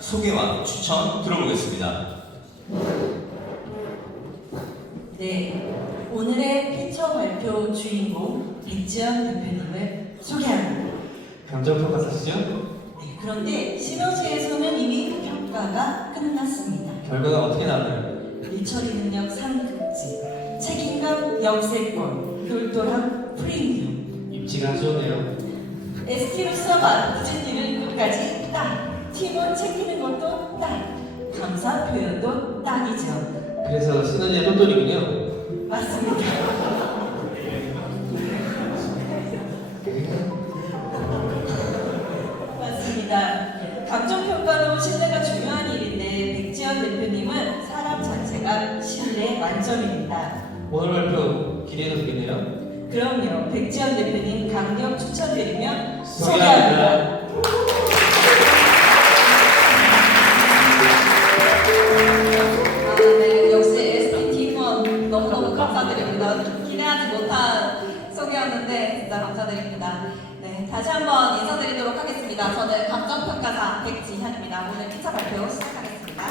소개와 추천 들어보겠습니다. 네, 오늘의 피처 발표 주인공 백지연 대표님을 소개합니다. 감정평가사시죠? 네, 그런데 시너지에서는 이미 평가가 끝났습니다. 결과가 어떻게 나왔나요? 일처리 능력 3급지, 책임감 역세권, 똘똘함 프리미엄. 입지가 아주 좋네요. ST로서 맡은 일을 끝까지 딱, 팀원 챙기는 것도 딱, 감사 표현도 딱이죠. 그래서 시너지의 똘똘이군요. 맞습니다. 맞습니다. 감정평가로 신뢰가 중요한 일인데 백지연 대표님은 사람 자체가 신뢰 만점입니다. 오늘 발표 기대해도 되겠네요. 그럼요. 백지연 대표님 강력 추천드리며 소개합니다. 네, 역시 ST 팀원 너무너무 감사드립니다. 기대하지 못한 소개였는데 진짜 감사드립니다. 네, 다시 한번 인사드리도록 하겠습니다. 저는 감정평가사 백지현입니다. 오늘 피처 발표 시작하겠습니다.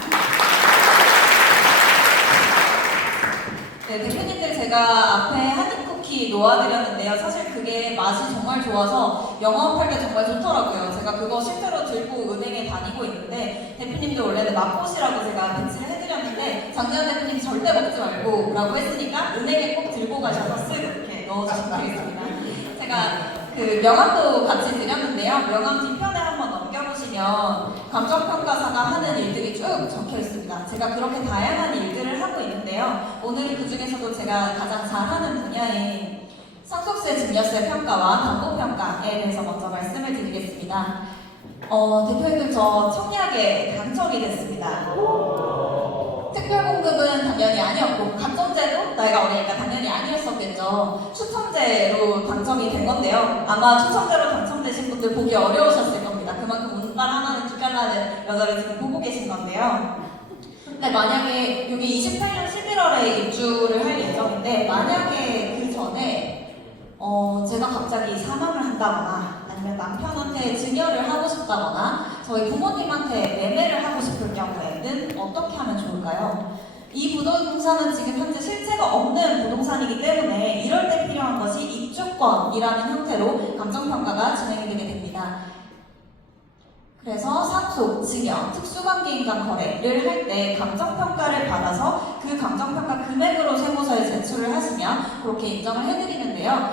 네, 대표님들 제가 앞에 한입쿠키 놓아드렸는데요. 사실 그게 맛이 정말 좋아서 영업할 때 정말 좋더라고요. 제가 그거 실제로 들고 은행에 다니고 있는데 대표님도 원래는 맛보시라고 제가 배치를 해드렸는데 장재현 대표님 절대 먹지 말고 라고 했으니까 은행에 꼭 들고 가셔서 쓱 이렇게 넣어주시면 되겠습니다. 제가 그 명함도 같이 드렸는데요. 명함 뒷편에 한번 넘겨보시면 감정평가사가 하는 일들이 쭉 적혀 있습니다. 제가 그렇게 다양한 일들을 하고 있는데요. 오늘 그 중에서도 제가 가장 잘하는 분야인 상속세, 증여세 평가와 담보평가에 대해서 먼저 말씀을 드리겠습니다. 대표님들 저 청약에 당첨이 됐습니다. 특별공급은 당연히 아니었고 감정제도 나이가 어리니까 당연히 아니었었겠죠. 추첨제로 당첨이 된 건데요. 아마 추첨제로 당첨되신 분들 보기 어려우셨을 겁니다. 그만큼 운빨 하나는 기깔나는 여자를 지금 보고 계신 건데요. 근데 만약에 여기 28년 11월에 입주를 할 예정인데 만약에 그 전에 제가 갑자기 사망을 한다거나 아니면 남편한테 증여를 하고 싶다거나 저희 부모님한테 매매를 하고 싶을 경우에는 어떻게 하면 좋을까요? 이 부동산은 지금 현재 실체가 없는 부동산이기 때문에 이럴 때 필요한 것이 입주권이라는 형태로 감정평가가 진행이 되게 됩니다. 그래서 상속, 증여, 특수관계인 간 거래를 할 때 감정평가를 받아서 그 감정평가 금액으로 세무서에 제출을 하시면 그렇게 인정을 해드리는데요.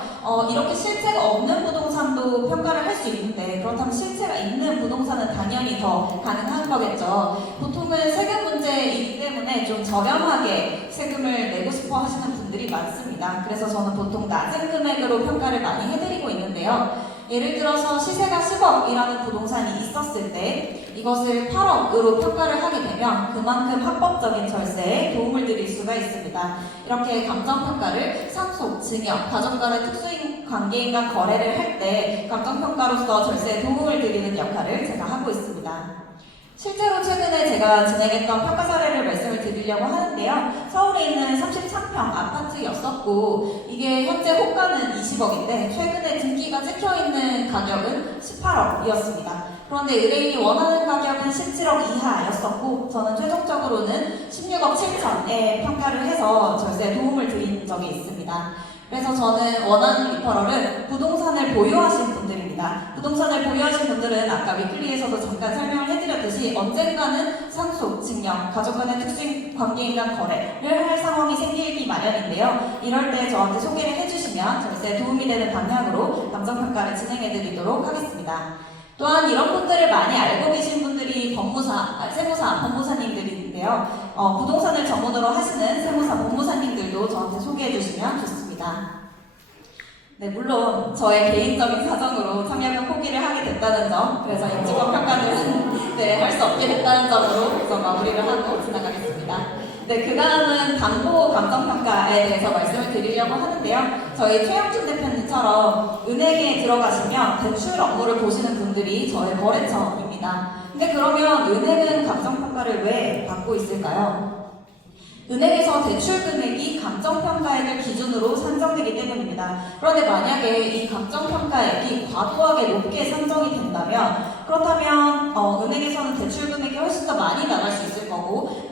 이렇게 실체가 없는 부동산도 평가를 할 수 있는데 그렇다면 실체가 있는 부동산은 당연히 더 가능한 거겠죠. 보통은 세금 문제이기 때문에 좀 저렴하게 세금을 내고 싶어 하시는 분들이 많습니다. 그래서 저는 보통 낮은 금액으로 평가를 많이 해드리고 있는데요. 예를 들어서 시세가 10억이라는 부동산이 있었을 때 이것을 8억으로 평가를 하게 되면 그만큼 합법적인 절세에 도움을 드릴 수가 있습니다. 이렇게 감정평가를 상속, 증여, 가족간의 특수인 관계인 간 거래를 할 때 감정평가로서 절세에 도움을 드리는 역할을 제가 하고 있습니다. 실제로 최근에 제가 진행했던 평가 사례를 말씀을 드리려고 하는데요. 서울에 있는 33평 아파트였었고 이게 현재 호가는 20억인데 최근에 등기가 찍혀있는 가격은 18억이었습니다. 그런데 의뢰인이 원하는 가격은 17억 이하였었고 저는 최종적으로는 16억 7천에 평가를 해서 절세에 도움을 드린 적이 있습니다. 그래서 저는 원하는 리퍼럴은 부동산을 보유하신 분들입니다. 부동산을 보유하신 분들은 아까 위클리에서도 잠깐 설명을 해드렸듯이 언젠가는 상속, 증여, 가족 간의 특수인 관계인 간 거래를 할 상황이 생기기 마련인데요. 이럴 때 저한테 소개를 해주시면 절세에 도움이 되는 방향으로 감정평가를 진행해드리도록 하겠습니다. 또한 이런 분들을 많이 알고 계신 분들이 세무사, 법무사님들인데요. 부동산을 전문으로 하시는 세무사, 법무사님들도 저한테 소개해 주시면 좋습니다. 네, 물론 저의 개인적인 사정으로 청약을 포기를 하게 됐다는 점, 그래서 입주권 평가는 할 수 없게 됐다는 점으로 우선 마무리를 하고 지나가겠습니다. 네, 그 다음은 담보 감정평가에 대해서 말씀을 드리려고 하는데요. 저희 최영준 대표님처럼 은행에 들어가시면 대출 업무를 보시는 분들이 저의 거래처입니다. 근데 그러면 은행은 감정평가를 왜 받고 있을까요? 은행에서 대출 금액이 감정평가액을 기준으로 산정되기 때문입니다. 그런데 만약에 이 감정평가액이 과도하게 높게 산정이 된다면 그렇다면 은행에서는 대출 금액이 훨씬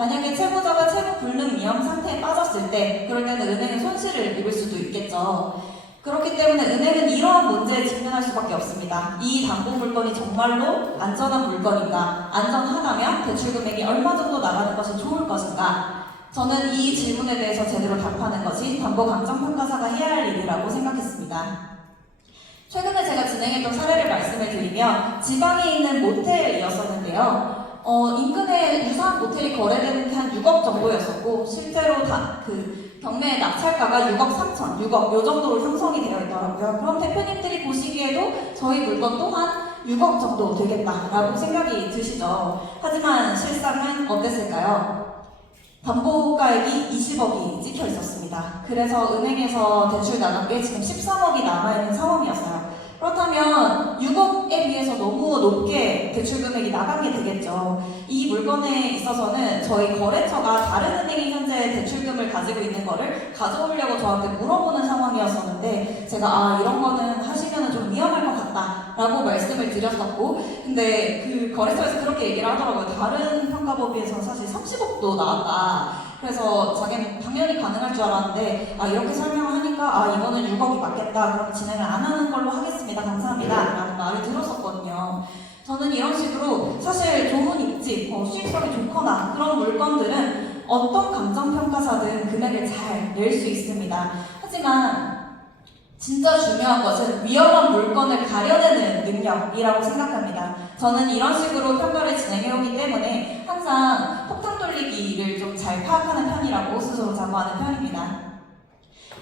만약에 채무자가 채무 불능 위험 상태에 빠졌을 때 그럴 때는 은행은 손실을 입을 수도 있겠죠. 그렇기 때문에 은행은 이러한 문제에 직면할 수밖에 없습니다. 이 담보 물건이 정말로 안전한 물건인가? 안전하다면 대출 금액이 얼마 정도 나가는 것이 좋을 것인가? 저는 이 질문에 대해서 제대로 답하는 것이 담보 감정평가사가 해야 할 일이라고 생각했습니다. 최근에 제가 진행했던 사례를 말씀을 드리면 지방에 있는 모텔이었었는데요. 인근에 유사한 모텔이 거래되는 게 한 6억 정도였었고 실제로 경매 낙찰가가 6억 3천, 6억 요 정도로 형성이 되어 있더라고요. 그럼 대표님들이 보시기에도 저희 물건 또한 6억 정도 되겠다라고 생각이 드시죠. 하지만 실상은 어땠을까요? 담보가액이 20억이 찍혀 있었습니다. 그래서 은행에서 대출 나간 게 지금 13억이 남아있는 상황이었어요. 그렇다면 6억에 비해서 너무 높게 대출 금액이 나간 게 되겠죠. 이 물건에 있어서는 저희 거래처가 다른 은행이 현재 대출금을 가지고 있는 거를 가져오려고 저한테 물어보는 상황이었었는데 제가 이런 거는 하시면 좀 위험할 것 같다 라고 말씀을 드렸었고 근데 그 거래처에서 그렇게 얘기를 하더라고요. 다른 평가법에서 사실 30억도 나왔다. 그래서 자기는 당연히 가능할 줄 알았는데 이렇게 설명을 하니까 이거는 6억이 맞겠다. 그럼 진행을 안 하는 걸로 하겠습니다. 감사합니다. 라는 말을 들었었거든요. 저는 이런 식으로 사실 좋은 입지, 수익성이 좋거나 그런 물건들은 어떤 감정평가사든 금액을 잘 낼 수 있습니다. 하지만 진짜 중요한 것은 위험한 물건을 가려내는 능력이라고 생각합니다. 저는 이런 식으로 평가를 진행해오기 때문에 항상 폭탄 돌리기를 좀 잘 파악하는 편이라고 스스로 자부하는 편입니다.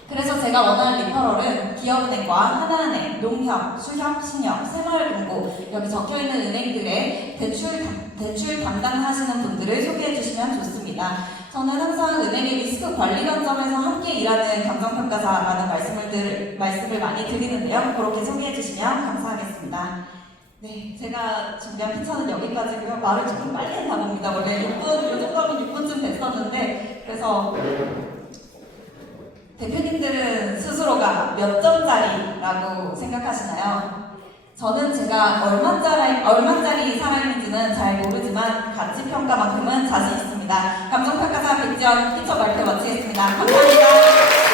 그래서 제가 원하는 리퍼럴은 기업은행과 하나은행, 농협, 수협, 신협, 새마을금고 여기 적혀있는 은행들의 대출 담당하시는 분들을 소개해 주시면 좋습니다. 저는 항상 은행의 리스크 관리 관점에서 함께 일하는 감정평가사라는 말씀을 많이 드리는데요. 그렇게 소개해 주시면 감사하겠습니다. 네, 제가 준비한 피처는 여기까지고요. 말을 조금 빨리 했나 봅니다. 원래 6분, 이 정도면 6분쯤 됐었는데 그래서 대표님들은 스스로가 몇 점짜리라고 생각하시나요? 저는 제가 얼마짜리 사람인지는 잘 모르지만 가치평가만큼은 자신 있습니다. 감정평가사 백지연 피처 발표 마치겠습니다. 감사합니다.